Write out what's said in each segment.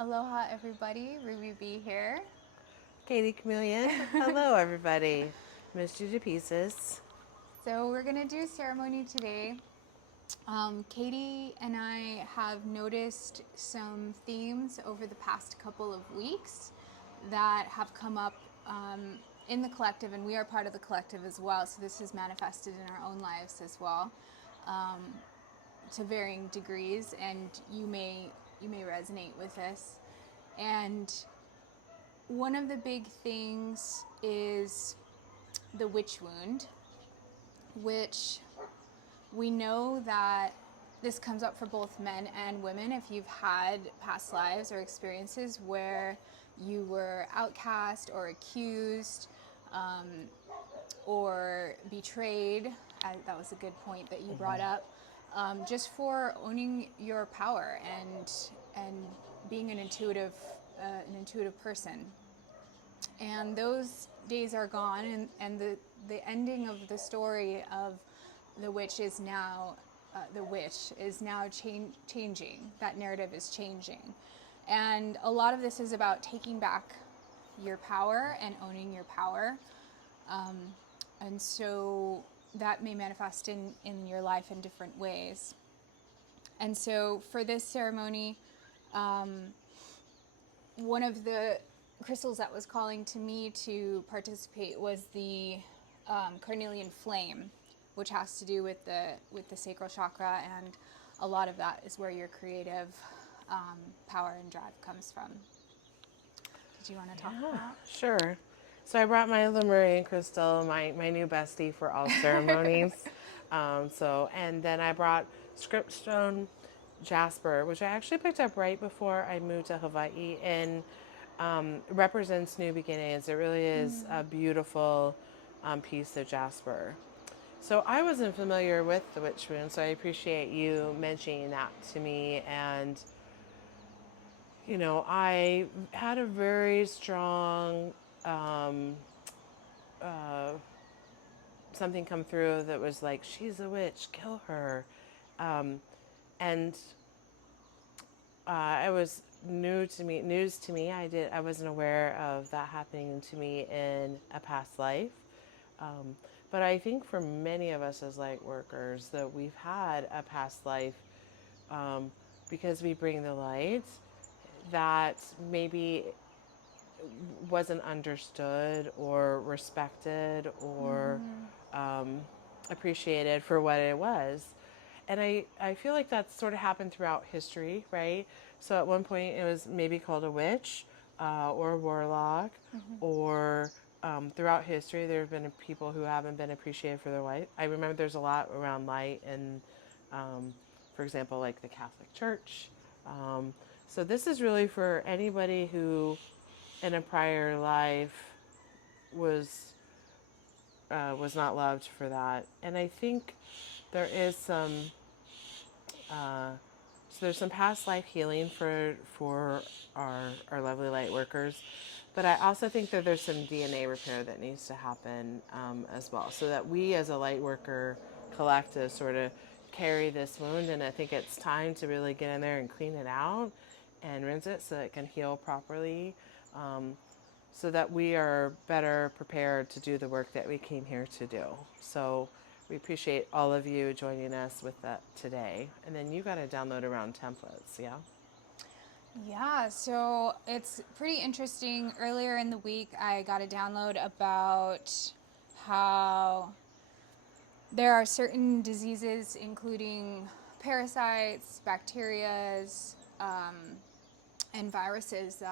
Aloha everybody, Ruby B here. Katie Chameleon. Hello, everybody. Missed you to pieces. So we're gonna do ceremony today. Katie and I have noticed some themes over the past couple of weeks that have come up in the collective, and we are part of the collective as well. So this is manifested in our own lives as well, to varying degrees, and you may resonate with this. And one of the big things is the witch wound, which we know that this comes up for both men and women. If you've had past lives or experiences where you were outcast or accused, um, or betrayed, that was a good point that you brought up, just for owning your power and being an intuitive person. And those days are gone, and the ending of the story of the witch is now changing. That narrative is changing, and a lot of this is about taking back your power and owning your power. And so that may manifest in your life in different ways. And so for this ceremony, one of the crystals that was calling to me to participate was the carnelian flame, which has to do with the sacral chakra, and a lot of that is where your creative power and drive comes from. Did you want to talk about? Sure. So I brought my Lemurian crystal, my new bestie for all ceremonies. And then I brought Scriptstone Jasper, which I actually picked up right before I moved to Hawaii, and represents new beginnings. It really is a beautiful piece of jasper. So I wasn't familiar with the witch wound, so I appreciate you mentioning that to me. And I had a very strong something come through that was like, she's a witch, kill her. And it was news to me. I wasn't aware of that happening to me in a past life. But I think for many of us as light workers that we've had a past life, because we bring the light, that maybe wasn't understood or respected or appreciated for what it was. And I feel like that's sort of happened throughout history, right? So at one point it was maybe called a witch or a warlock, or throughout history there have been people who haven't been appreciated for their light. I remember there's a lot around light and, for example, like the Catholic Church. So this is really for anybody who in a prior life was not loved for that. And I think there is some so there's some past life healing for our lovely light workers, but I also think that there's some DNA repair that needs to happen as well, so that we as a light worker collective sort of carry this wound, and I think it's time to really get in there and clean it out and rinse it so it can heal properly, so that we are better prepared to do the work that we came here to do. So we appreciate all of you joining us with that today. And then you got to download around templates, yeah? Yeah, so it's pretty interesting. Earlier in the week, I got a download about how there are certain diseases, including parasites, bacterias, and viruses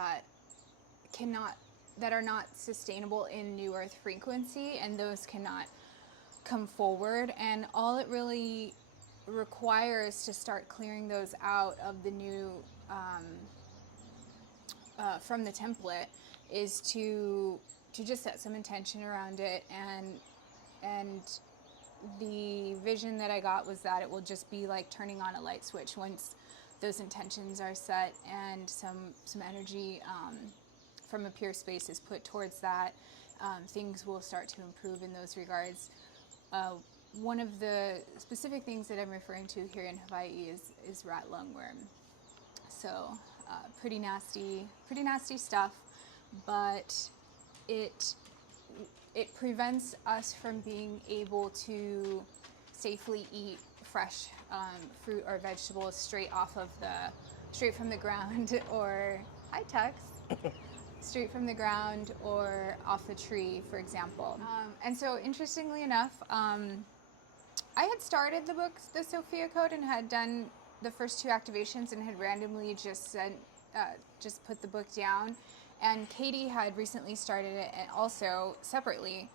cannot that are not sustainable in New Earth frequency, and those cannot come forward. And all it really requires to start clearing those out of the new from the template is to just set some intention around it, and the vision that I got was that it will just be like turning on a light switch once those intentions are set, and some energy from a pure space is put towards that. Things will start to improve in those regards. One of the specific things that I'm referring to here in Hawaii is rat lungworm. So pretty nasty stuff, but it prevents us from being able to safely eat fresh fruit or vegetables straight from the ground or hi Tux, straight from the ground or off the tree, for example. And so, interestingly enough, I had started the book, the Sophia Code, and had done the first 2 activations and had randomly just put the book down. And Katie had recently started it also separately,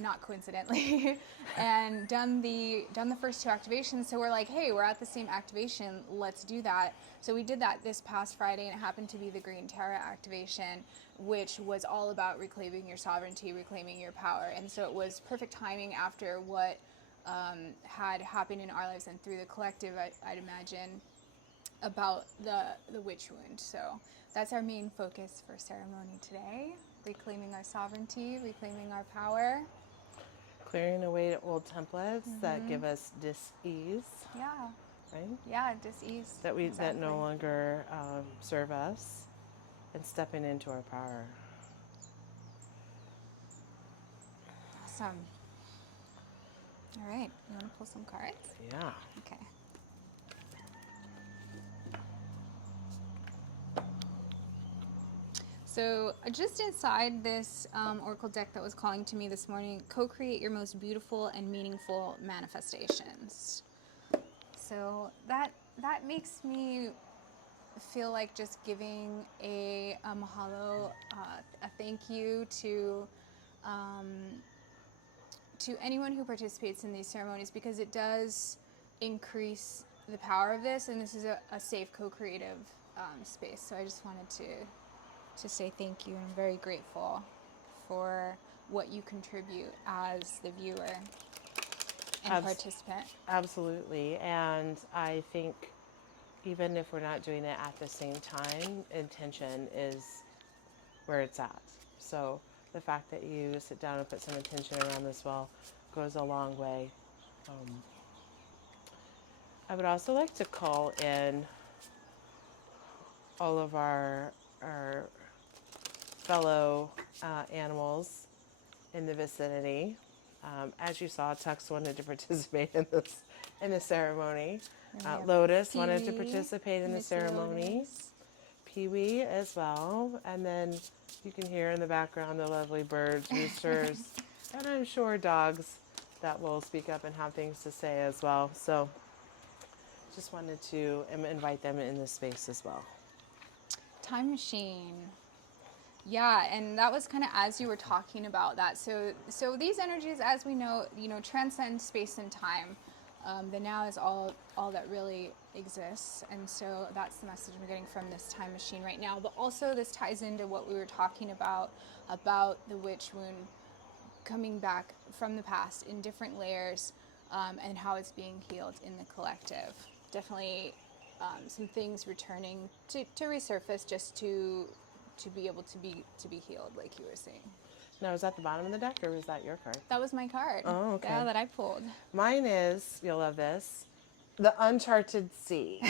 not coincidentally, and done the first 2 activations. So we're like, hey, we're at the same activation, let's do that. So we did that this past Friday, and it happened to be the Green Terra activation, which was all about reclaiming your sovereignty, reclaiming your power. And so it was perfect timing after what had happened in our lives and through the collective, I'd imagine, about the witch wound. So that's our main focus for ceremony today: reclaiming our sovereignty, reclaiming our power, Clearing away old templates that give us dis-ease. Yeah. Right? Yeah, dis-ease. That Exactly. no longer serve us, and stepping into our power. Awesome. All right, you want to pull some cards? Yeah. Okay. So just inside this oracle deck that was calling to me this morning, co-create your most beautiful and meaningful manifestations. So that makes me feel like just giving a mahalo, a thank you to anyone who participates in these ceremonies, because it does increase the power of this, and this is a safe co-creative space. So I just wanted to say thank you, and I'm very grateful for what you contribute as the viewer and participant. Absolutely. And I think even if we're not doing it at the same time, intention is where it's at. So the fact that you sit down and put some intention around this well goes a long way. I would also like to call in all of our fellow animals in the vicinity. As you saw, Tux wanted to participate in the ceremony. Lotus wanted to participate in the ceremony. Pee-wee as well. And then you can hear in the background the lovely birds, roosters, and I'm sure dogs that will speak up and have things to say as well. So just wanted to invite them in this space as well. Time machine. Yeah, and that was kind of as you were talking about that. So these energies, as we know, transcend space and time. The now is all that really exists, and so that's the message we're getting from this time machine right now. But also, this ties into what we were talking about the witch wound coming back from the past in different layers, and how it's being healed in the collective. Definitely, some things returning to resurface just to be able to be healed, like you were saying. Now, is that the bottom of the deck, or was that your card? That was my card. Oh, okay. Yeah, that I pulled. Mine is, you'll love this, the Uncharted Sea.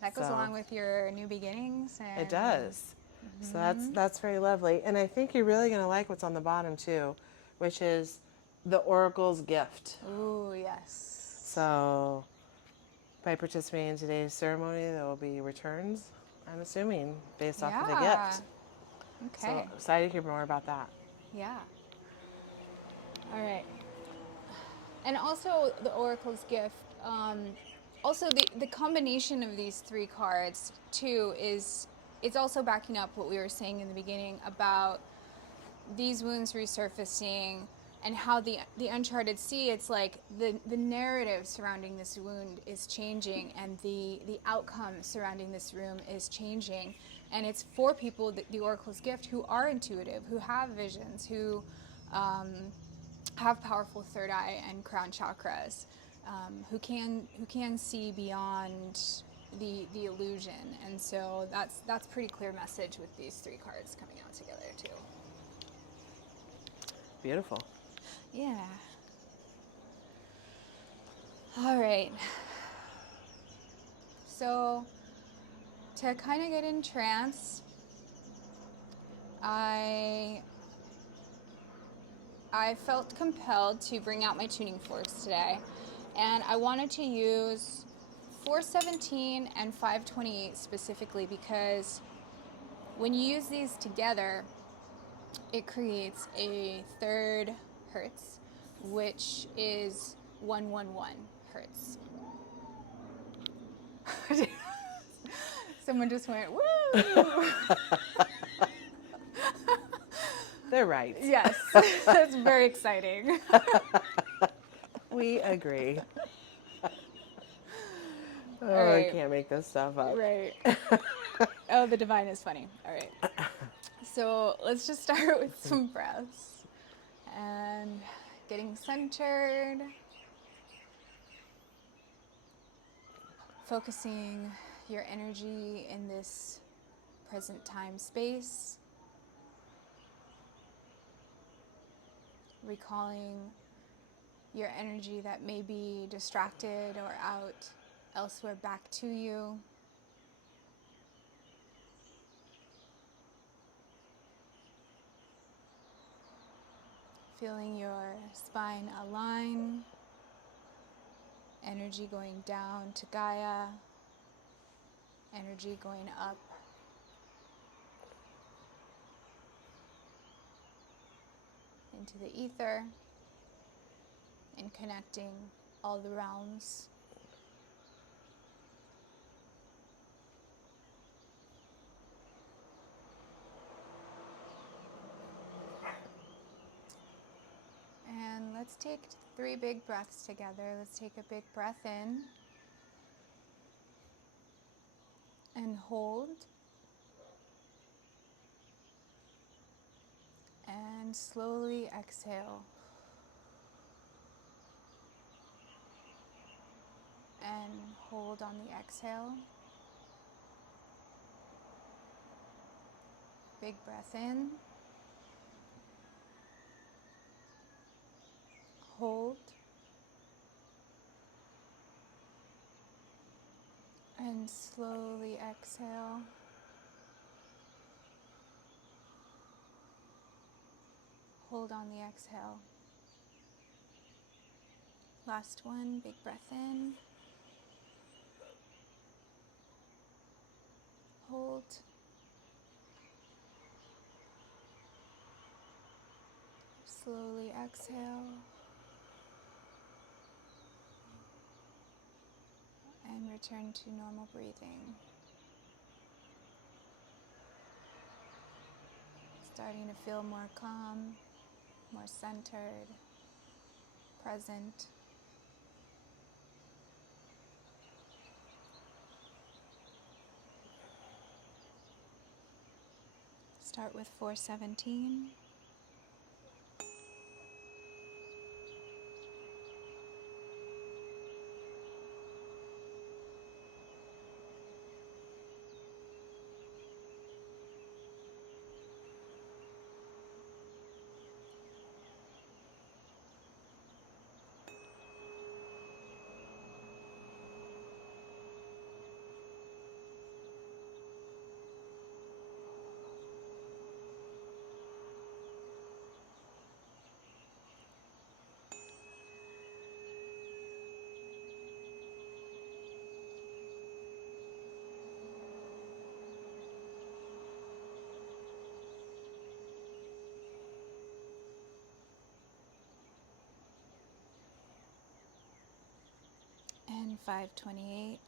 That goes along with your new beginnings. And it does. So that's very lovely. And I think you're really going to like what's on the bottom too, which is the Oracle's gift. Ooh, yes. So by participating in today's ceremony, there will be returns, I'm assuming, based off of the gift. Okay. So excited to hear more about that. Yeah. All right. And also the Oracle's gift. Also, the combination of these 3 cards too it's also backing up what we were saying in the beginning about these wounds resurfacing and how the Uncharted Sea. It's like the narrative surrounding this wound is changing, and the outcome surrounding this room is changing. And it's for people, the Oracle's gift, who are intuitive, who have visions, who have powerful third eye and crown chakras, who can see beyond the illusion. And so that's pretty clear message with these 3 cards coming out together too. Beautiful. Yeah. All right. So to kind of get in trance, I felt compelled to bring out my tuning forks today, and I wanted to use 417 and 528 specifically because when you use these together, it creates a third hertz, which is 111 hertz. Someone just went, woo! They're right. Yes, that's very exciting. We agree. All Oh, I right, can't make this stuff up. right. Oh, the divine is funny. All right. So let's just start with some breaths and getting centered, focusing your energy in this present time space, recalling your energy that may be distracted or out elsewhere back to you. Feeling your spine align, energy going down to Gaia, energy going up into the ether, and connecting all the realms. And let's take 3 big breaths together. Let's take a big breath in and hold, and slowly exhale. And hold on the exhale. Big breath in. Hold. And slowly exhale. Hold on the exhale. Last one, big breath in. Hold. Slowly exhale. And return to normal breathing. Starting to feel more calm, more centered, present. Start with 417. And 528.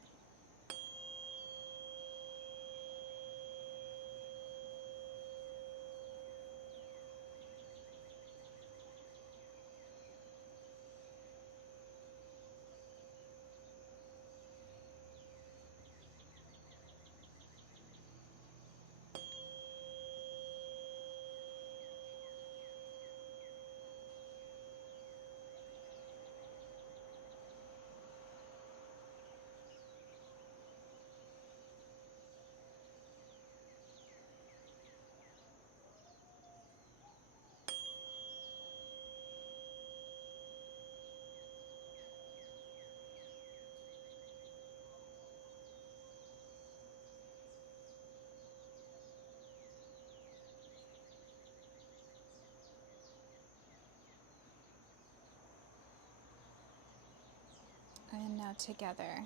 now together.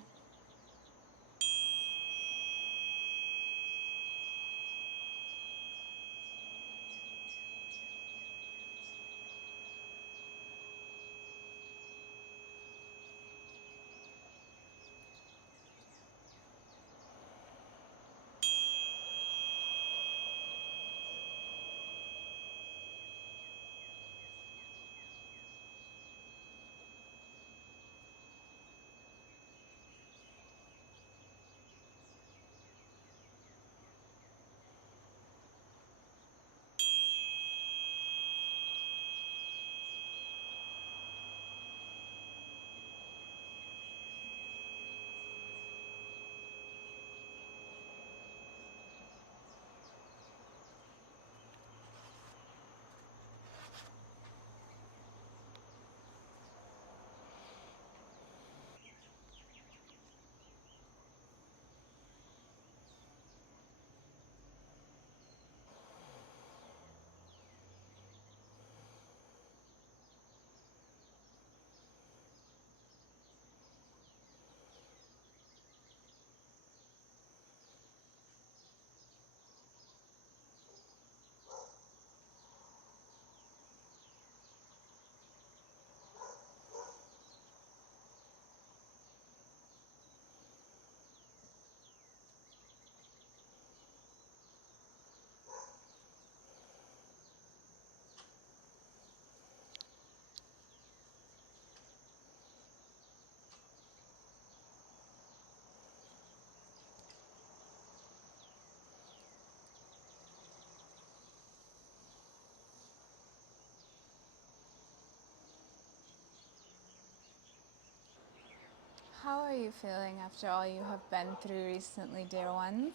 How are you feeling after all you have been through recently, dear ones?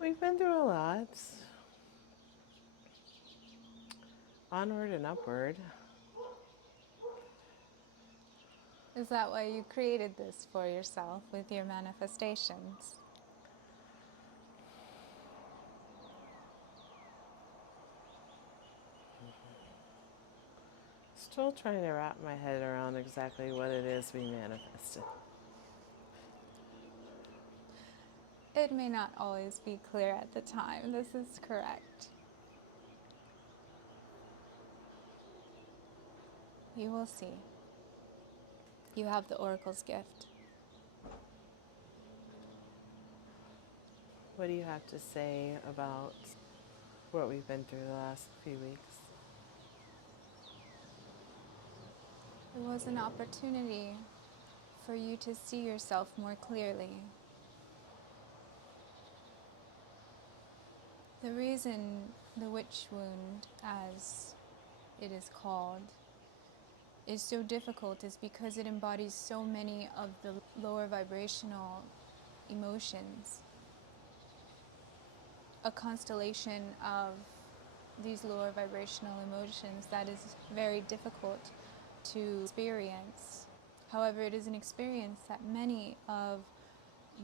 We've been through a lot. Onward and upward. Is that why you created this for yourself with your manifestations? Still trying to wrap my head around exactly what it is we manifested. It may not always be clear at the time. This is correct. You will see. You have the Oracle's gift. What do you have to say about what we've been through the last few weeks? It was an opportunity for you to see yourself more clearly. The reason the witch wound, as it is called, is so difficult is because it embodies so many of the lower vibrational emotions. A constellation of these lower vibrational emotions that is very difficult to experience. However, it is an experience that many of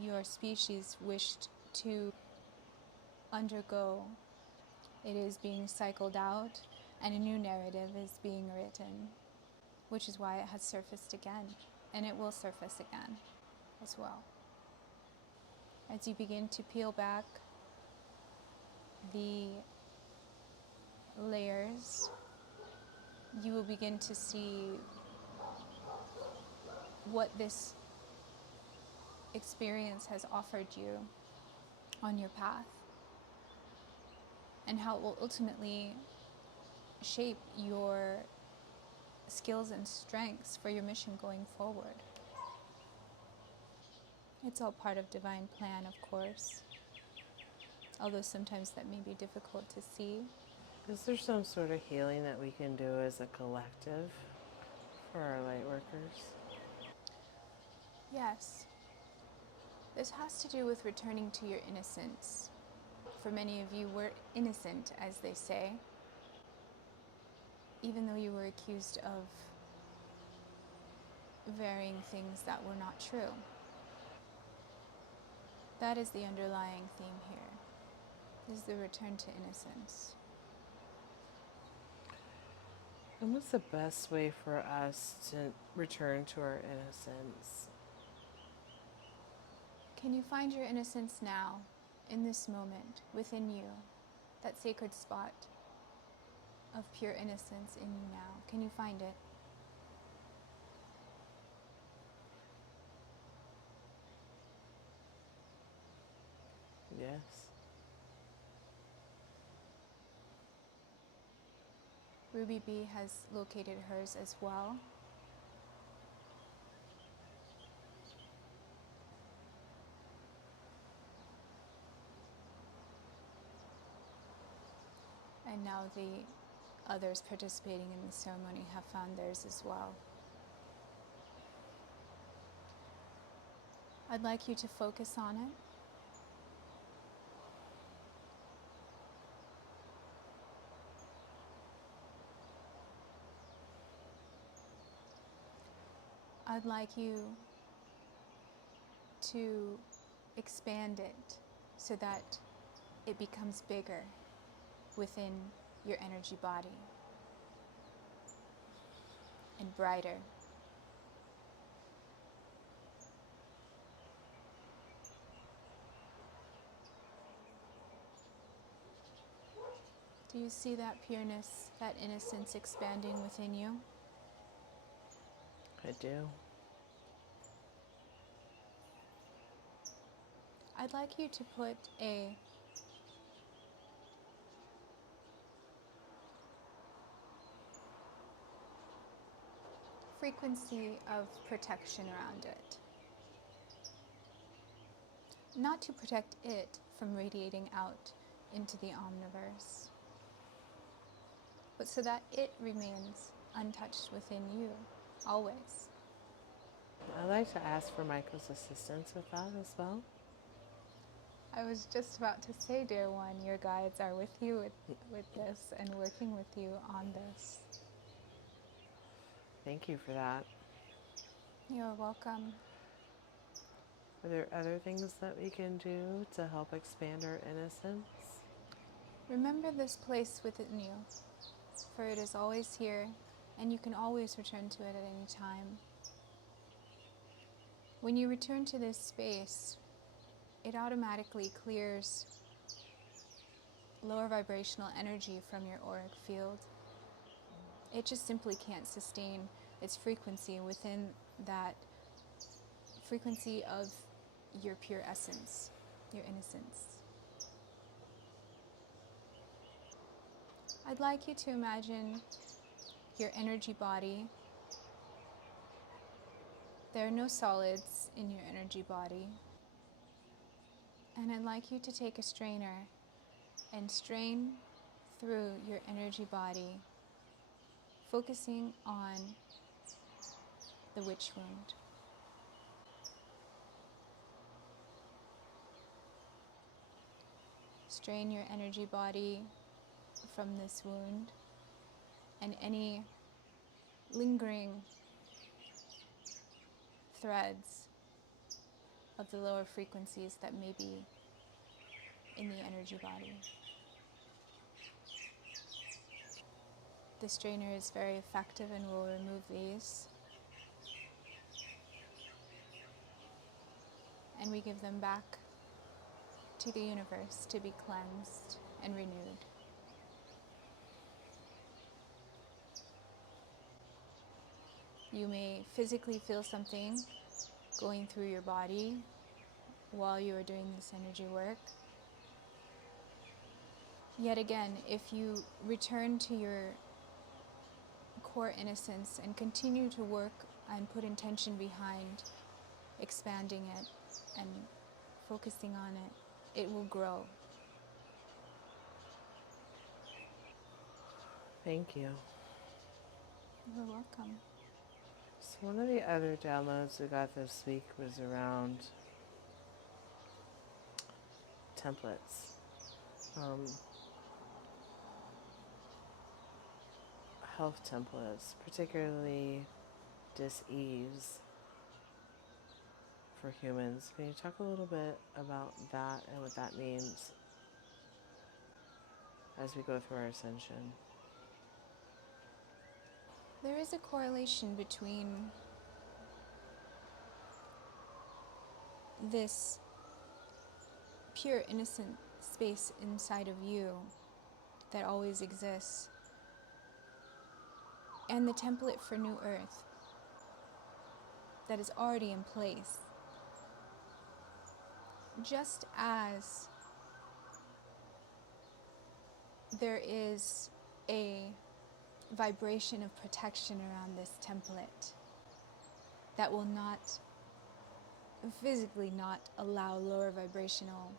your species wished to undergo. It is being cycled out, and a new narrative is being written, which is why it has surfaced again, and it will surface again as well. As you begin to peel back the layers, you will begin to see what this experience has offered you on your path, and how it will ultimately shape your skills and strengths for your mission going forward. It's all part of divine plan, of course, although sometimes that may be difficult to see. Is there some sort of healing that we can do as a collective for our light workers? Yes, this has to do with returning to your innocence. For many of you were innocent, as they say, even though you were accused of varying things that were not true. That is the underlying theme here, is the return to innocence. And what's the best way for us to return to our innocence? Can you find your innocence now, in this moment, within you, that sacred spot of pure innocence in you now? Can you find it? Yes. Ruby B has located hers as well. And now the others participating in the ceremony have found theirs as well. I'd like you to focus on it. I'd like you to expand it so that it becomes bigger within your energy body and brighter. Do you see that pureness, that innocence expanding within you? I do. I'd like you to put a frequency of protection around it. Not to protect it from radiating out into the omniverse, but so that it remains untouched within you, always. I'd like to ask for Michael's assistance with that as well. I was just about to say, dear one, your guides are with you with this and working with you on this. Thank you for that. You're welcome. Are there other things that we can do to help expand our innocence? Remember this place within you, for it is always here, and you can always return to it at any time. When you return to this space, it automatically clears lower vibrational energy from your auric field. It just simply can't sustain its frequency within that frequency of your pure essence, your innocence. I'd like you to imagine your energy body. There are no solids in your energy body. And I'd like you to take a strainer and strain through your energy body, focusing on the witch wound. Strain your energy body from this wound and any lingering threads of the lower frequencies that may be in the energy body. The strainer is very effective and will remove these. And we give them back to the universe to be cleansed and renewed. You may physically feel something going through your body while you are doing this energy work. Yet again, if you return to your core innocence and continue to work and put intention behind expanding it and focusing on it, it will grow. Thank you. You're welcome. So one of the other downloads we got this week was around templates. Health templates, particularly dis-ease for humans. Can you talk a little bit about that and what that means as we go through our ascension? There is a correlation between this pure innocent space inside of you that always exists and the template for New Earth that is already in place. Just as there is a vibration of protection around this template that will not physically not allow lower vibrational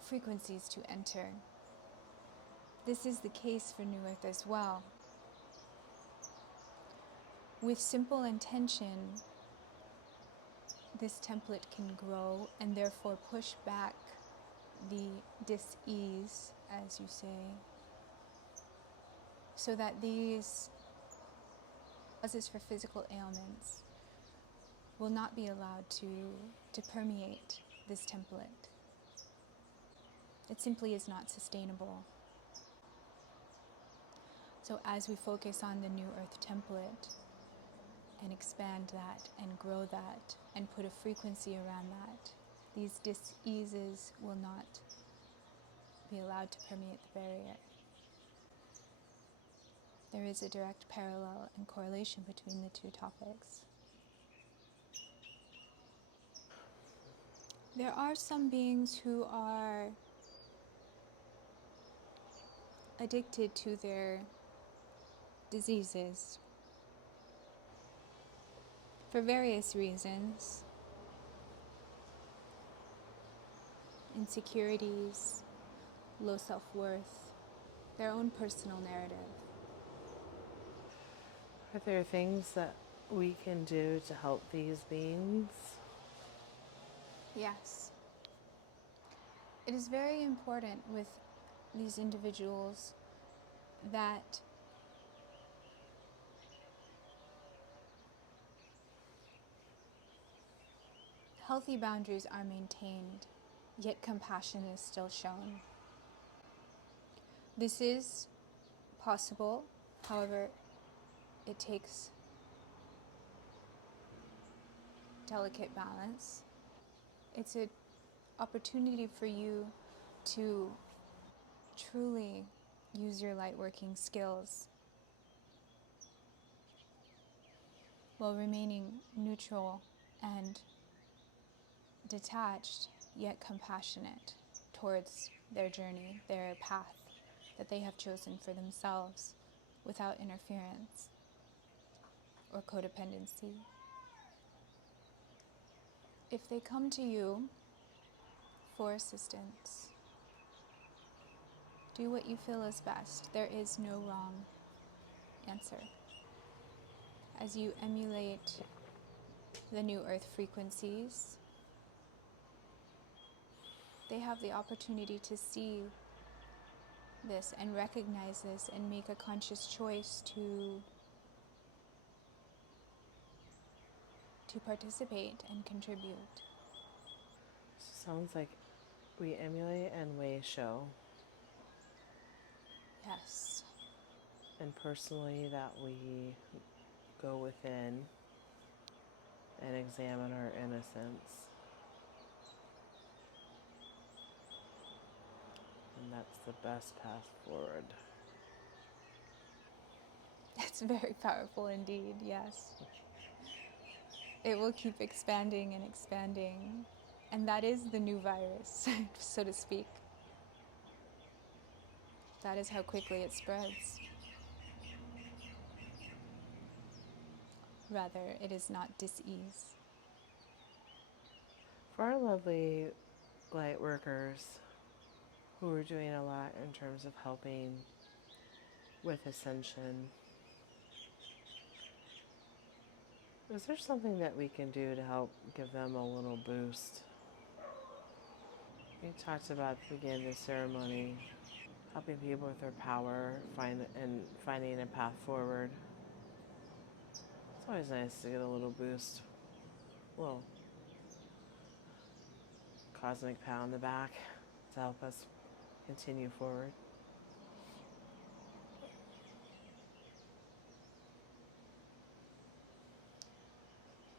frequencies to enter. This is the case for New Earth as well. With simple intention, this template can grow and therefore push back the dis-ease, as you say, so that these causes for physical ailments will not be allowed to permeate this template. It simply is not sustainable. So as we focus on the New Earth template and expand that and grow that and put a frequency around that, these dis-eases will not be allowed to permeate the barrier. There is a direct parallel and correlation between the two topics. There are some beings who are addicted to their diseases for various reasons. Insecurities, low self-worth, their own personal narrative. Are there things that we can do to help these beings? Yes. It is very important with these individuals that healthy boundaries are maintained, yet compassion is still shown. This is possible, however, it takes delicate balance. It's an opportunity for you to truly use your light working skills while remaining neutral and detached, yet compassionate towards their journey, their path that they have chosen for themselves without interference or codependency. If they come to you for assistance, do what you feel is best. There is no wrong answer. As you emulate the New Earth frequencies, they have the opportunity to see this and recognize this and make a conscious choice to participate and contribute. Sounds like we emulate and we show. Yes. And personally, that we go within and examine our innocence. And that's the best path forward. It's very powerful indeed, yes. It will keep expanding and expanding. And that is the new virus, so to speak. That is how quickly it spreads. Rather, it is not dis-ease. For our lovely light workers who are doing a lot in terms of helping with ascension, is there something that we can do to help give them a little boost? You talked about at the beginning of the ceremony, helping people with their power finding a path forward. It's always nice to get a little boost, a little cosmic pat on the back to help us continue forward.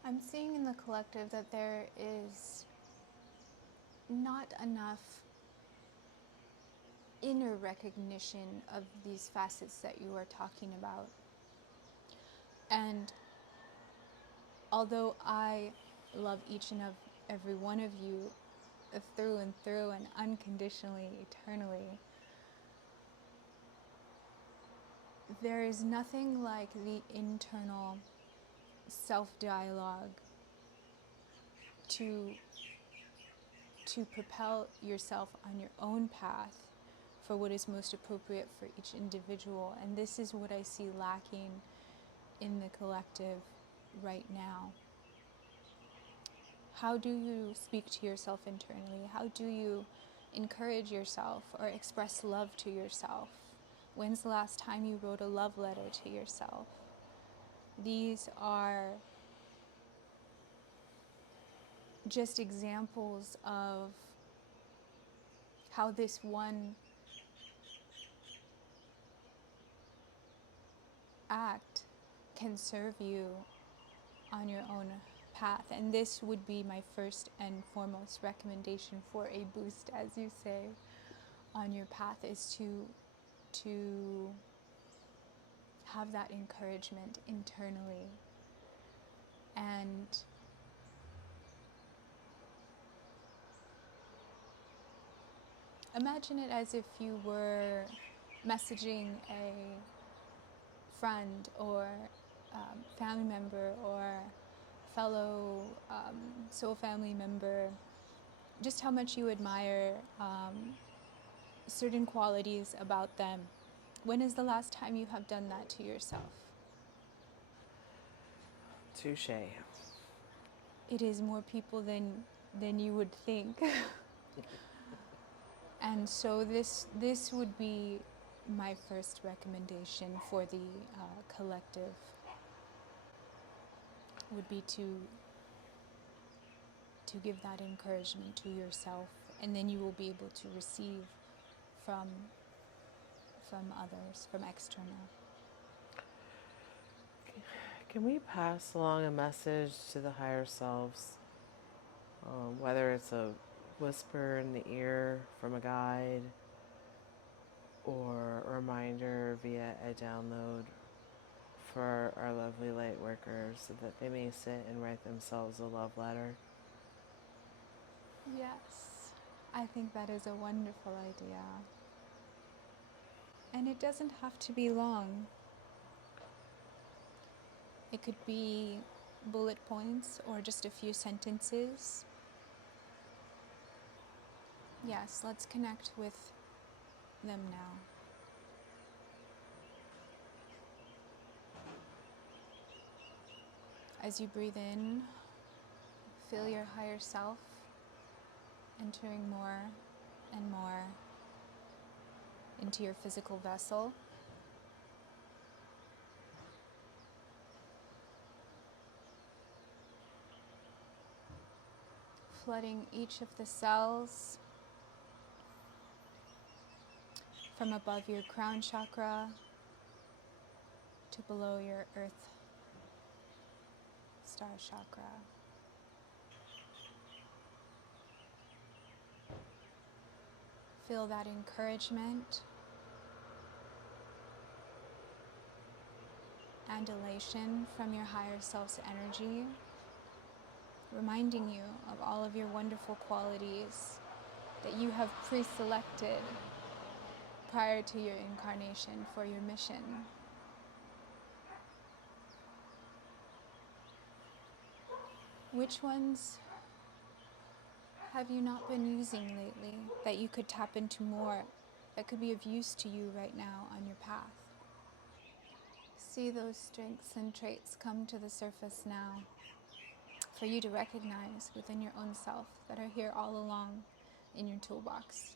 I'm seeing in the collective that there is not enough inner recognition of these facets that you are talking about. And although I love each and every one of you through and through and unconditionally, eternally, there is nothing like the internal self-dialogue to propel yourself on your own path for what is most appropriate for each individual. And this is what I see lacking in the collective right now. How do you speak to yourself internally? How do you encourage yourself or express love to yourself? When's the last time you wrote a love letter to yourself? These are just examples of how this one act can serve you on your own path. And this would be my first and foremost recommendation for a boost, as you say, on your path, is to have that encouragement internally. And imagine it as if you were messaging a friend or family member or fellow soul family member, just how much you admire certain qualities about them. When is the last time you have done that to yourself? Touche. It is more people than you would think. And so this would be my first recommendation for the collective, would be to give that encouragement to yourself, and then you will be able to receive from others, from external. Can we pass along a message to the higher selves, whether it's a whisper in the ear from a guide or a reminder via a download for our lovely light workers, so that they may sit and write themselves a love letter? Yes, I think that is a wonderful idea. And it doesn't have to be long. It could be bullet points or just a few sentences. Yes, let's connect with them now. As you breathe in, feel your higher self entering more and more into your physical vessel. Flooding each of the cells from above your crown chakra to below your earth star chakra. Feel that encouragement and elation from your higher self's energy, reminding you of all of your wonderful qualities that you have pre-selected prior to your incarnation for your mission. Which ones have you not been using lately that you could tap into more, that could be of use to you right now on your path? See those strengths and traits come to the surface now for you to recognize within your own self that are here all along in your toolbox.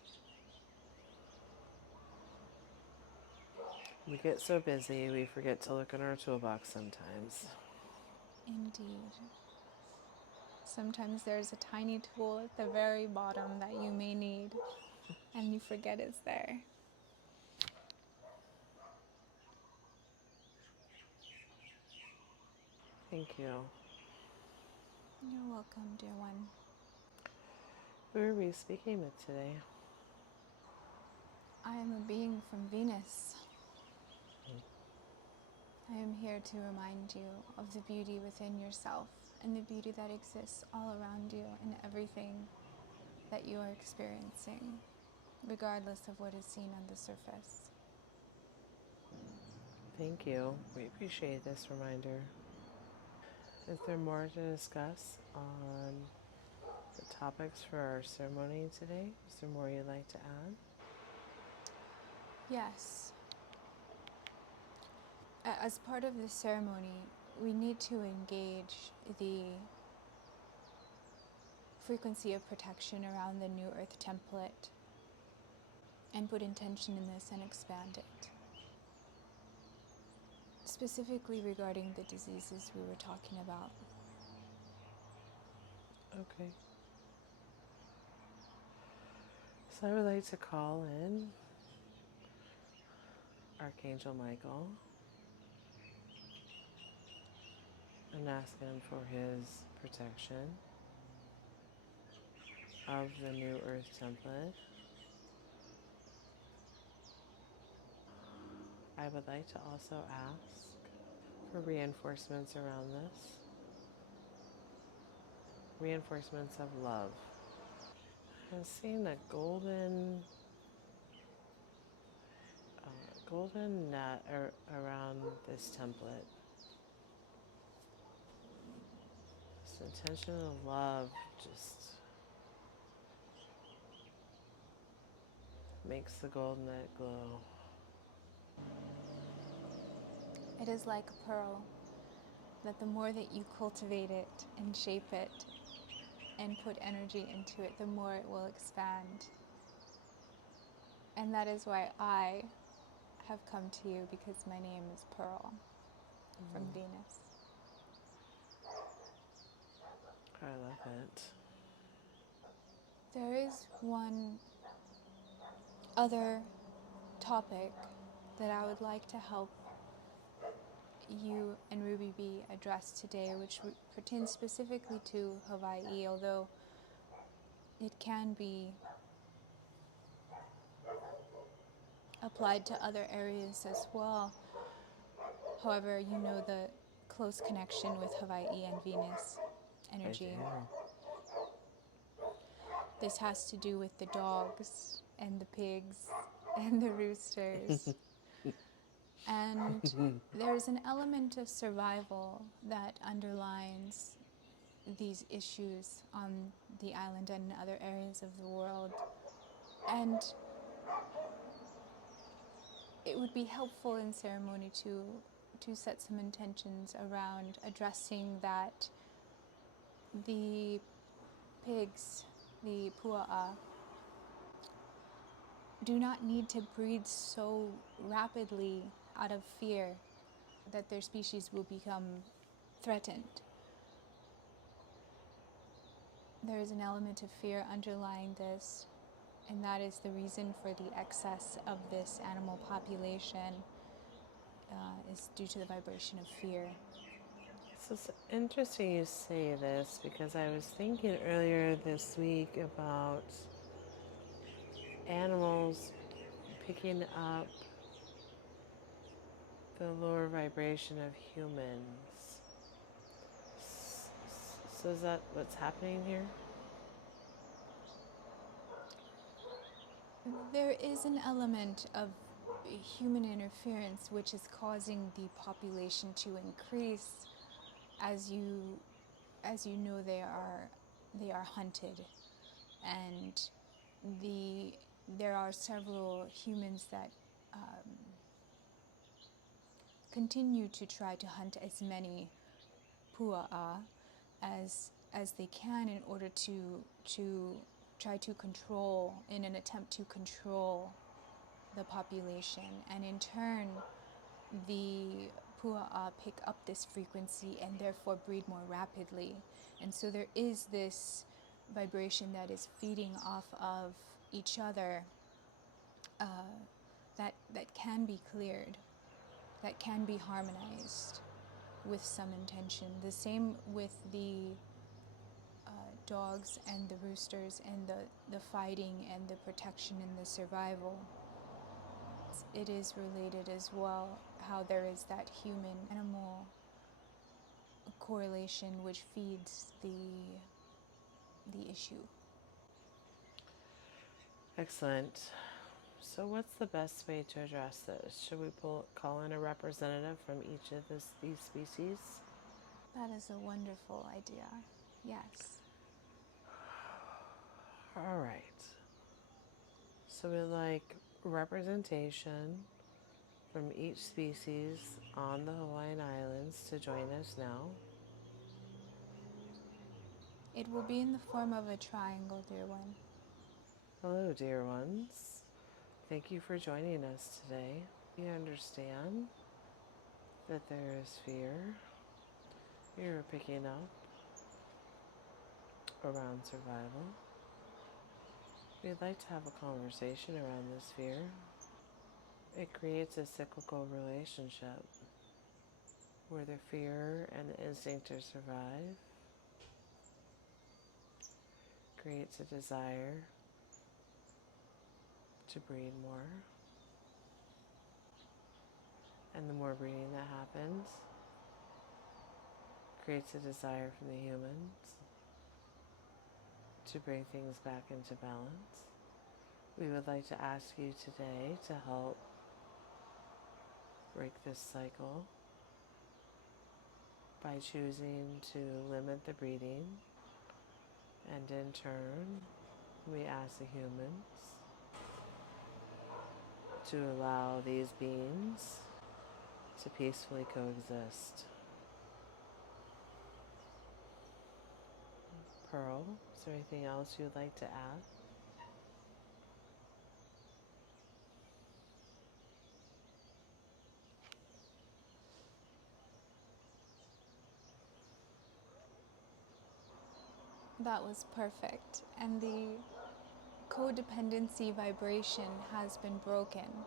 We get so busy, we forget to look in our toolbox sometimes. Indeed. Sometimes there's a tiny tool at the very bottom that you may need, and you forget it's there. Thank you. You're welcome, dear one. Who are we speaking with today? I am a being from Venus. I am here to remind you of the beauty within yourself and the beauty that exists all around you in everything that you are experiencing, regardless of what is seen on the surface. Thank you. We appreciate this reminder. Is there more to discuss on the topics for our ceremony today? Is there more you'd like to add? Yes, as part of the ceremony, we need to engage the frequency of protection around the New Earth template and put intention in this and expand it. Specifically regarding the diseases we were talking about. Okay. So I would like to call in Archangel Michael and ask him for his protection of the New Earth template. I would like to also ask for reinforcements around this, reinforcements of love. I'm seeing a golden net around this template. This intention of love just makes the golden net glow. It is like a pearl, that the more that you cultivate it and shape it and put energy into it, the more it will expand. And that is why I have come to you, because my name is Pearl from Venus. I love it. There is one other topic that I would like to help you and Ruby B address today, which pertains specifically to Hawaii, although it can be applied to other areas as well. However, you know the close connection with Hawaii and Venus energy. This has to do with the dogs and the pigs and the roosters. And there's an element of survival that underlines these issues on the island and in other areas of the world. And it would be helpful in ceremony to set some intentions around addressing that the pigs, the pua'a, do not need to breed so rapidly out of fear that their species will become threatened. There is an element of fear underlying this, and that is the reason for the excess of this animal population is due to the vibration of fear. So it's interesting you say this, because I was thinking earlier this week about animals picking up the lower vibration of humans. So is that what's happening here? There is an element of human interference which is causing the population to increase. As you know, they are hunted, and there are several humans that continue to try to hunt as many pua'a as they can in order to try to control, in an attempt to control the population, and in turn the pua'a pick up this frequency and therefore breed more rapidly. And so there is this vibration that is feeding off of each other, that can be cleared, that can be harmonized with some intention. The same with the dogs and the roosters and the fighting and the protection and the survival. It is related as well how there is that human animal correlation which feeds the issue. Excellent. So what's the best way to address this? Should we call in a representative from each of these species? That is a wonderful idea. Yes. All right. So we like representation from each species on the Hawaiian Islands to join us now. It will be in the form of a triangle, dear one. Hello, dear ones. Thank you for joining us today. We understand that there is fear you're picking up around survival. We'd like to have a conversation around this fear. It creates a cyclical relationship where the fear and the instinct to survive creates a desire to breed more. And the more breeding that happens, creates a desire from the humans to bring things back into balance. We would like to ask you today to help break this cycle by choosing to limit the breeding, and in turn, we ask the humans to allow these beings to peacefully coexist. Pearl, is there anything else you'd like to add? That was perfect. And the codependency vibration has been broken.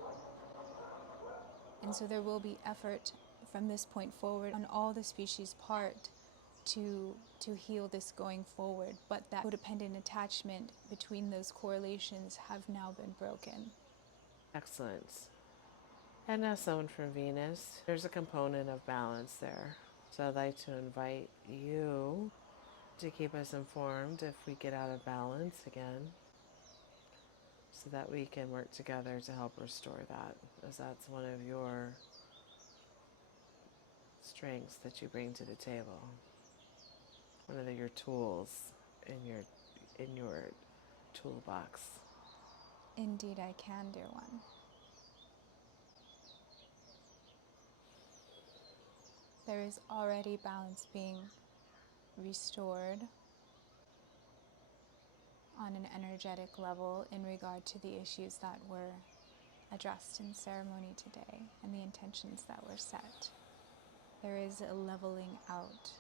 And so there will be effort from this point forward on all the species' part to heal this going forward. But that codependent attachment between those correlations have now been broken. Excellent. And as someone from Venus, there's a component of balance there. So I'd like to invite you to keep us informed if we get out of balance again, so that we can work together to help restore that, as that's one of your strengths that you bring to the table, one of your tools in your toolbox. Indeed, I can, dear one. There is already balance being restored on an energetic level in regard to the issues that were addressed in ceremony today and the intentions that were set. There is a leveling out.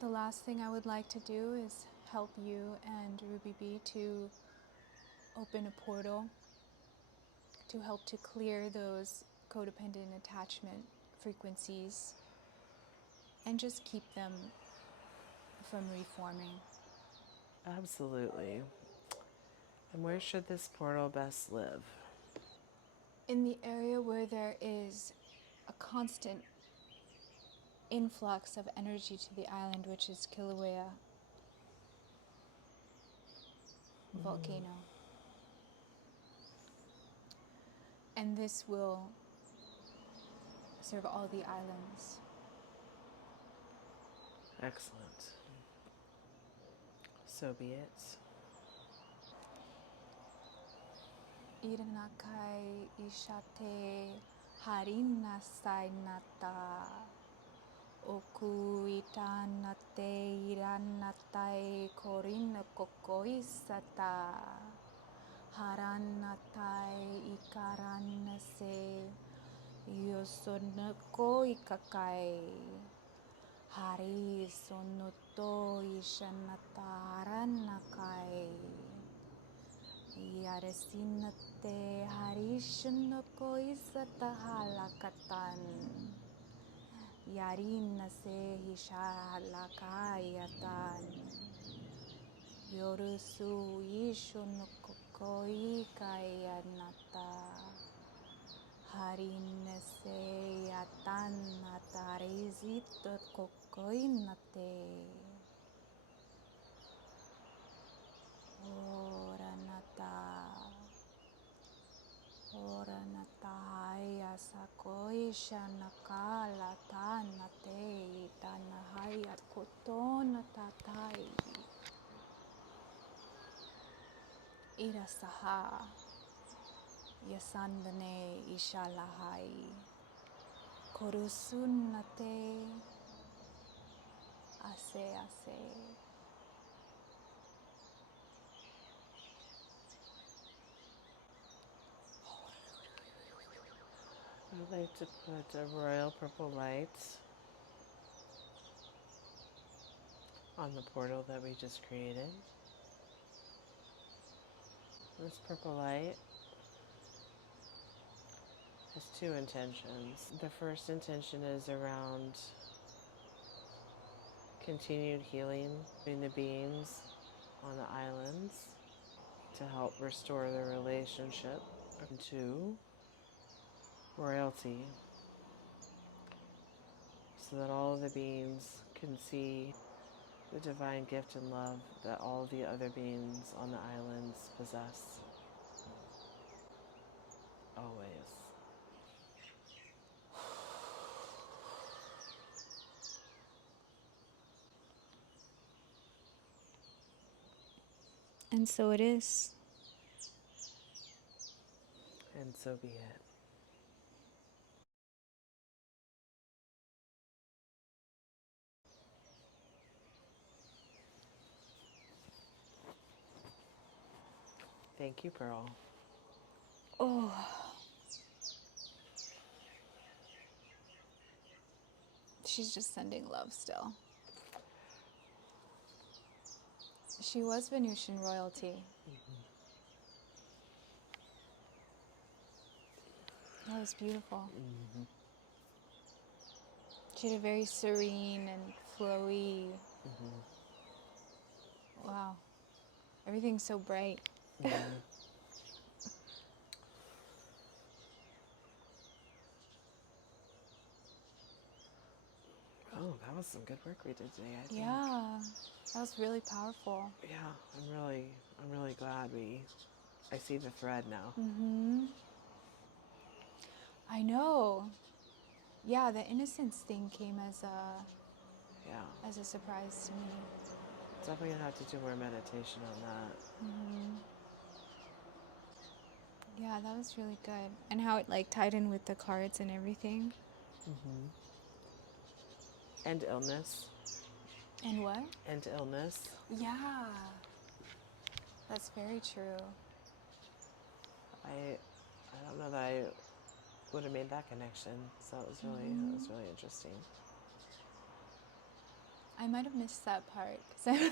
The last thing I would like to do is help you and Ruby B to open a portal to help to clear those codependent attachment frequencies and just keep them from reforming. Absolutely. And where should this portal best live? In the area where there is a constant influx of energy to the island, which is Kilauea volcano. And this will serve all the islands. Excellent. So be it. Iranakai ishate harina sainata. Oku itanate iranatai korina kokoisata. Haranatai ikaranase yosonako ikakai. Hari sonoto ishanataharanakai. Yarasinate harishanako isatahalakatan. Yarin se hishalakayatan. Yorusu ishunukoi kayanata. Harin se yatan atarizit kokoinate. Oranata. Oranata haya sakoisha nakala tanate tanahaya kotona tatai. Irasaha yasandane ishalahai. Korusunate ase ase. I'd like to put a royal purple light on the portal that we just created. This purple light has two intentions. The first intention is around continued healing between the beings on the islands to help restore their relationship to royalty so that all of the beings can see the divine gift and love that all the other beings on the islands possess. Always. And so it is. And so be it. Thank you, Pearl. Oh. She's just sending love still. She was Venusian royalty. That was beautiful. Mm-hmm. She had a very serene and flowy. Mm-hmm. Wow. Everything's so bright. Mm-hmm. Oh, that was some good work we did today, I think. Yeah. That was really powerful. Yeah, I'm really glad I see the thread now. Mm-hmm. I know. Yeah, the innocence thing came as a surprise to me. Definitely gonna have to do more meditation on that. Mm-hmm. Yeah, that was really good. And how it like tied in with the cards and everything. Mm-hmm. And illness. And what? And illness. Yeah. That's very true. I don't know that I would have made that connection. So it was really interesting. I might have missed that part because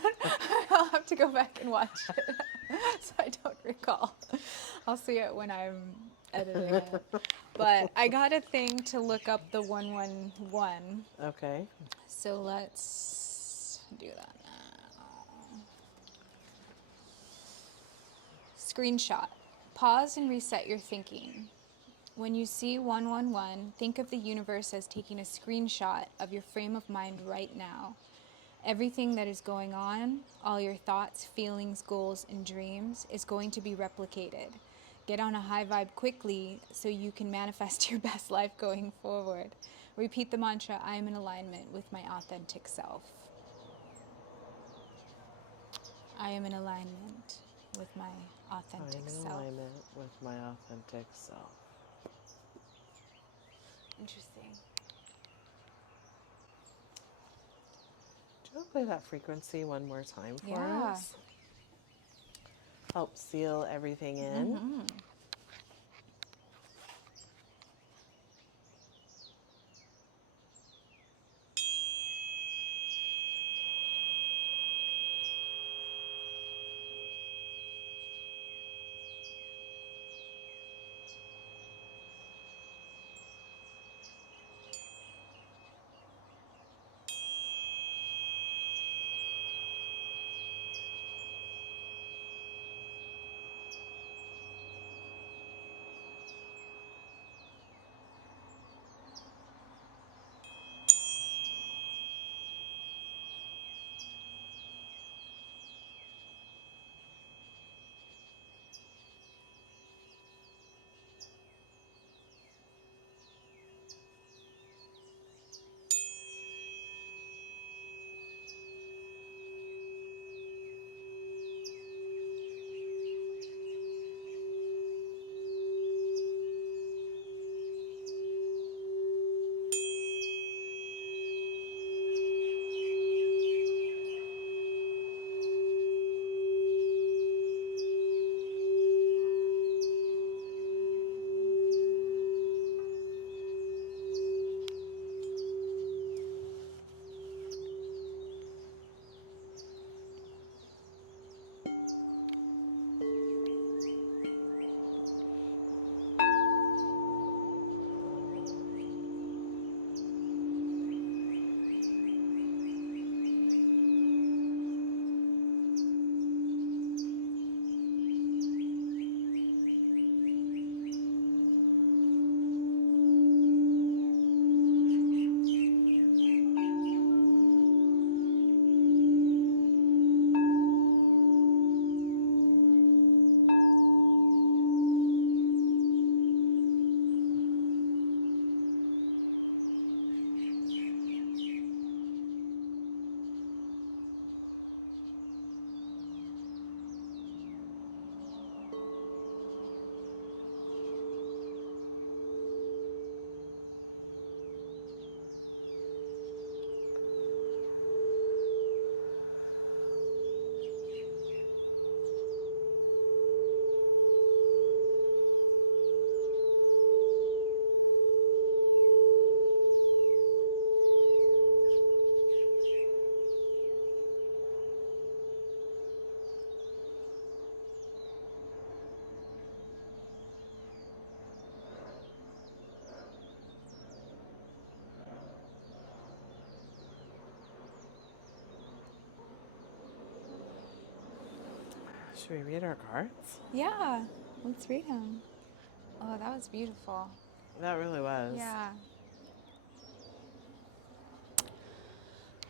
I'll have to go back and watch it, so I don't recall. I'll see it when I'm editing it. But I got a thing to look up the 111. Okay. So let's do that now. Screenshot. Pause and reset your thinking. When you see 111, think of the universe as taking a screenshot of your frame of mind right now. Everything that is going on, all your thoughts, feelings, goals, and dreams is going to be replicated. Get on a high vibe quickly so you can manifest your best life going forward. Repeat the mantra, I am in alignment with my authentic self. I am in alignment with my authentic self. I'm in alignment with my authentic self. Interesting. Do you want to play that frequency one more time for us? Help seal everything in. Mm-hmm. Should we read our cards? Yeah, let's read them. Oh, that was beautiful. That really was. Yeah.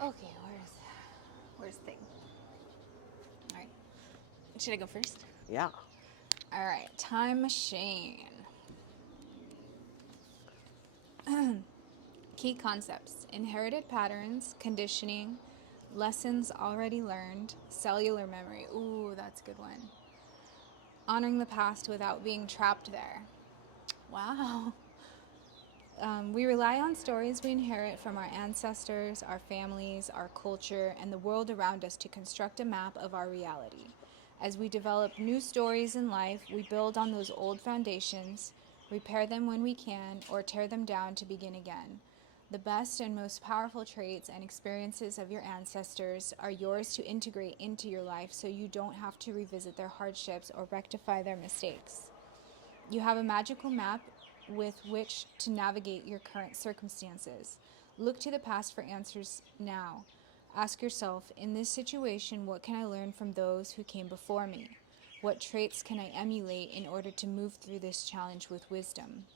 Okay, where's thing? All right. Should I go first? Yeah. All right. Time machine. Key concepts: inherited patterns, conditioning, lessons already learned, cellular memory. Ooh, that's a good one. Honoring the past without being trapped there. Wow. We rely on stories we inherit from our ancestors, our families, our culture, and the world around us to construct a map of our reality. As we develop new stories in life, we build on those old foundations, repair them when we can, or tear them down to begin again. The best and most powerful traits and experiences of your ancestors are yours to integrate into your life so you don't have to revisit their hardships or rectify their mistakes. You have a magical map with which to navigate your current circumstances. Look to the past for answers now. Ask yourself, in this situation, what can I learn from those who came before me? What traits can I emulate in order to move through this challenge with wisdom?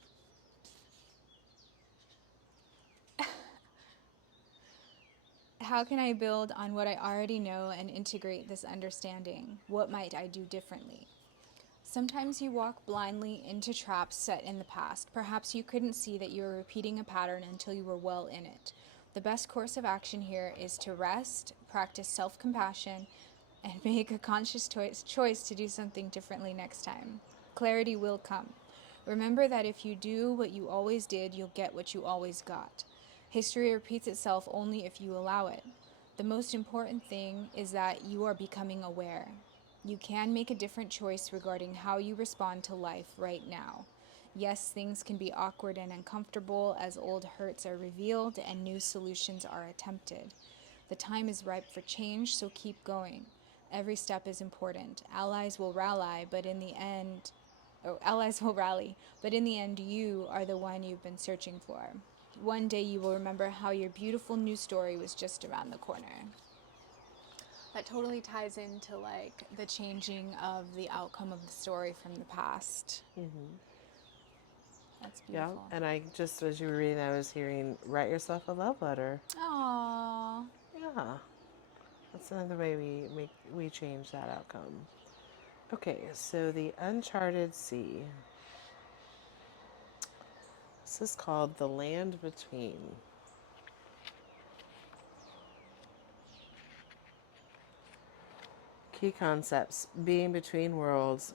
How can I build on what I already know and integrate this understanding? What might I do differently? Sometimes you walk blindly into traps set in the past. Perhaps you couldn't see that you were repeating a pattern until you were well in it. The best course of action here is to rest, practice self compassion, and make a conscious choice to do something differently next time. Clarity will come. Remember that if you do what you always did, you'll get what you always got. History repeats itself only if you allow it. The most important thing is that you are becoming aware. You can make a different choice regarding how you respond to life right now. Yes, things can be awkward and uncomfortable as old hurts are revealed and new solutions are attempted. The time is ripe for change, so keep going. Every step is important. Allies will rally, but in the end, you are the one you've been searching for. One day you will remember how your beautiful new story was just around the corner. That totally ties into like the changing of the outcome of the story from the past. Mm-hmm. That's Yeah. beautiful. And I just, as you were reading, I was hearing, write yourself a love letter. Aww. Yeah. That's another way we change that outcome. Okay, so the Uncharted Sea. This is called The Land Between. Key concepts: being between worlds,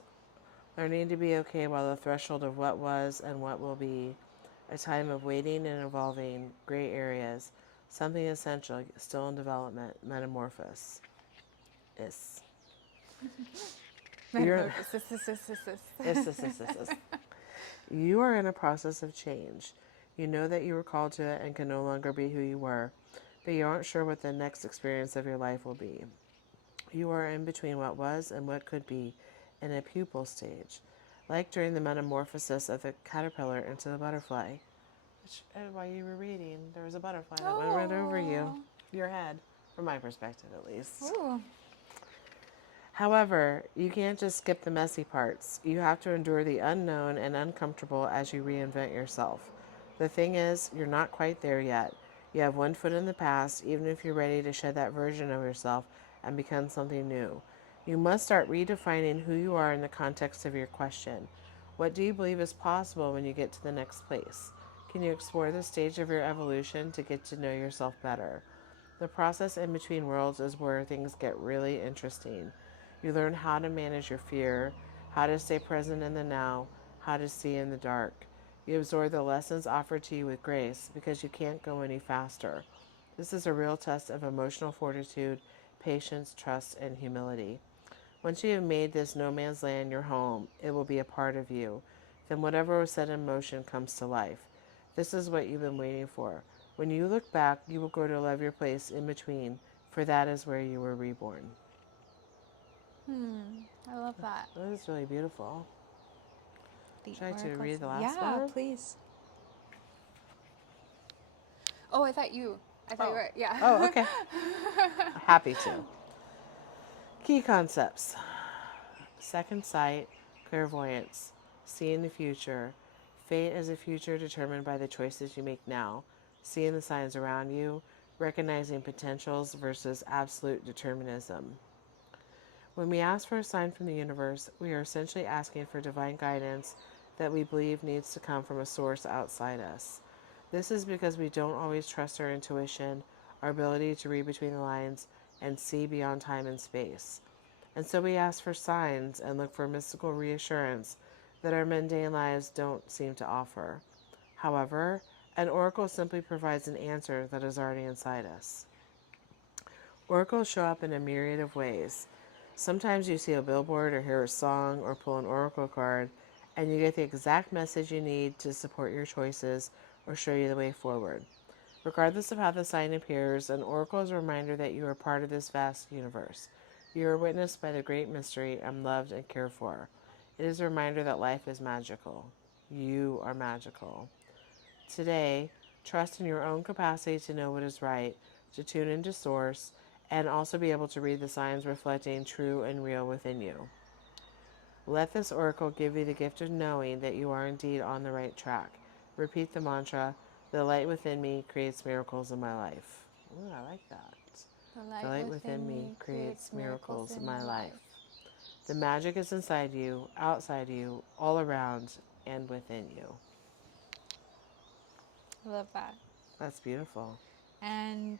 learning to be okay while the threshold of what was and what will be, a time of waiting and evolving, gray areas, something essential, still in development, metamorphosis. Is. You're, is. You are in a process of change. You know that you were called to it and can no longer be who you were, but you aren't sure what the next experience of your life will be. You are in between what was and what could be in a pupal stage, like during the metamorphosis of the caterpillar into the butterfly. Which, while you were reading, there was a butterfly that went right over you, your head, from my perspective at least. Ooh. However, you can't just skip the messy parts. You have to endure the unknown and uncomfortable as you reinvent yourself. The thing is, you're not quite there yet. You have one foot in the past, even if you're ready to shed that version of yourself and become something new. You must start redefining who you are in the context of your question. What do you believe is possible when you get to the next place? Can you explore the stage of your evolution to get to know yourself better? The process in between worlds is where things get really interesting. You learn how to manage your fear, how to stay present in the now, how to see in the dark. You absorb the lessons offered to you with grace because you can't go any faster. This is a real test of emotional fortitude, patience, trust, and humility. Once you have made this no man's land your home, it will be a part of you. Then whatever was set in motion comes to life. This is what you've been waiting for. When you look back, you will grow to love your place in between, for that is where you were reborn. I love that. That is really beautiful. The Should I to oracles. read the last Yeah, one? please. Oh, I thought you were. Yeah. Oh, okay. Happy to. Key concepts. second sight, clairvoyance, seeing the future, fate as a future determined by the choices you make now, seeing the signs around you, recognizing potentials versus absolute determinism. When we ask for a sign from the universe, we are essentially asking for divine guidance that we believe needs to come from a source outside us. This is because we don't always trust our intuition, our ability to read between the lines, and see beyond time and space. And so we ask for signs and look for mystical reassurance that our mundane lives don't seem to offer. However, an oracle simply provides an answer that is already inside us. Oracles show up in a myriad of ways. Sometimes you see a billboard or hear a song or pull an oracle card, and you get the exact message you need to support your choices or show you the way forward. Regardless of how the sign appears, an oracle is a reminder that you are part of this vast universe. You are witnessed by the great mystery and loved and cared for. It is a reminder that life is magical. You are magical. Today, trust in your own capacity to know what is right, to tune into source, and also be able to read the signs reflecting true and real within you. Let this oracle give you the gift of knowing that you are indeed on the right track. Repeat the mantra, the light within me creates miracles in my life. Ooh, I like that. The light within me creates miracles in my life. The magic is inside you, outside you, all around, and within you. I love that. That's beautiful. And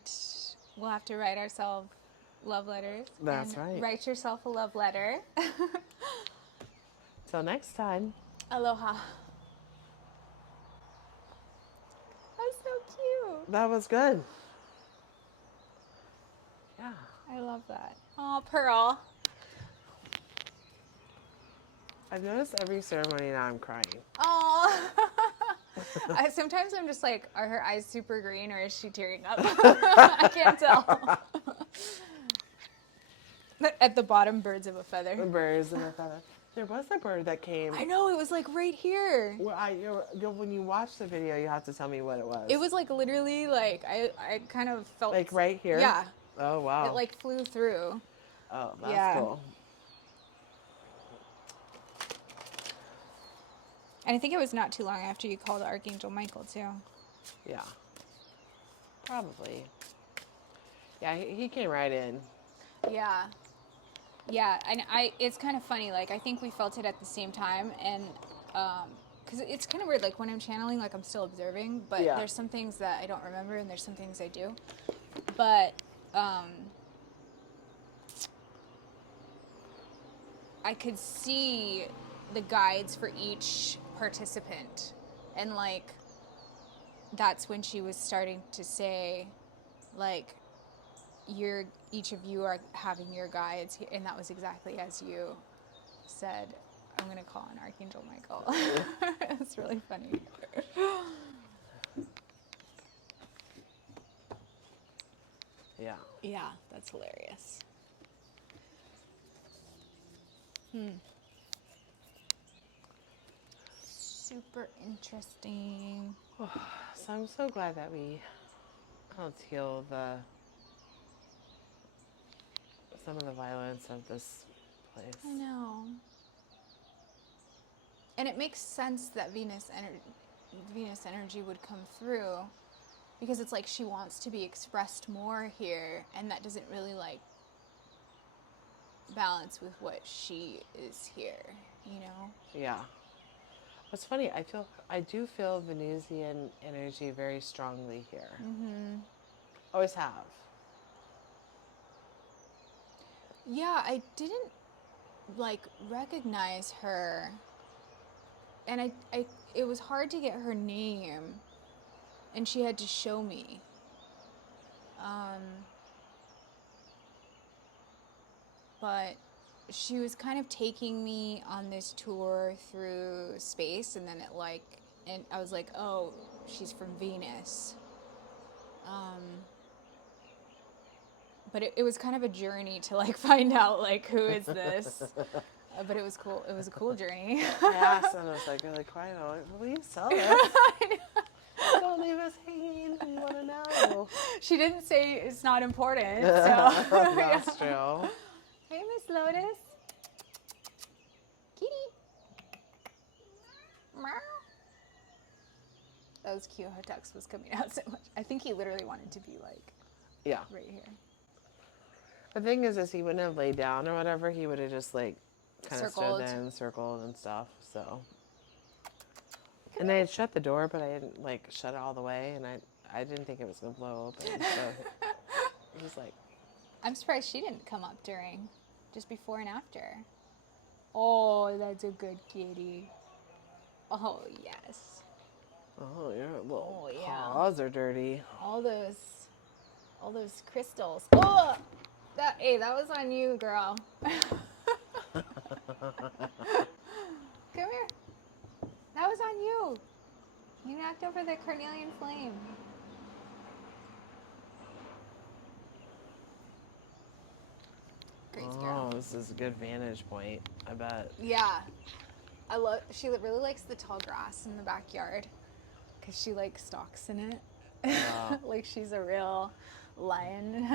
we'll have to write ourselves love letters. That's and right. Write yourself a love letter. Till next time. Aloha. That's so cute. That was good. Yeah. I love that. Oh, Pearl. I've noticed every ceremony now I'm crying. Oh. Sometimes I'm just like, are her eyes super green or is she tearing up? I can't tell. At the bottom, birds of a feather. The birds of a feather. There was a bird that came. I know, it was like right here. Well, when you watch the video, you have to tell me what it was. It was like literally like, I kind of felt. Like right here? Yeah. Oh, wow. It like flew through. Oh, that's cool. And I think it was not too long after you called Archangel Michael too. Yeah. Probably. Yeah, he came right in. Yeah. Yeah, and it's kind of funny, like I think we felt it at the same time, and because it's kind of weird, like when I'm channeling, like I'm still observing, but there's some things that I don't remember and there's some things I do. But I could see the guides for each participant, and like that's when she was starting to say like each of you are having your guides, and that was exactly as you said. I'm gonna call on Archangel Michael. It's really funny. Yeah, that's hilarious. Super interesting. So I'm so glad that we helped heal some of the violence of this place. I know. And it makes sense that Venus energy would come through, because it's like she wants to be expressed more here, and that doesn't really like balance with what she is here, you know? Yeah. What's funny, I do feel Venusian energy very strongly here. Mm-hmm. Always have. Yeah, I didn't like recognize her, and it was hard to get her name, and she had to show me. But she was kind of taking me on this tour through space, and then and I was like, oh, she's from Venus. But it was kind of a journey to like find out like who is this. But it was cool. It was a cool journey. Yes, and I was like, quiet, will you sell this? Don't leave us hanging. We want to know. She didn't say it's not important. So That's true. Hey, Miss Lotus. That was cute how Tux was coming out so much. I think he literally wanted to be like Yeah. right here. The thing is he wouldn't have laid down or whatever. He would have just like kind of stood Circled. there and circled and stuff. So. And I had shut the door, but I didn't like shut it all the way, and I didn't think it was gonna blow open. So it was like. I'm surprised she didn't come up during, just before and after. Oh, that's a good kitty. Oh yes. Oh, your little Oh, yeah. paws are dirty. All those crystals. Oh, that was on you, girl. Come here. That was on you. You knocked over the carnelian flame. Great girl. Oh, this is a good vantage point, I bet. Yeah. She really likes the tall grass in the backyard because she like stalks in it. Wow. Like she's a real lion.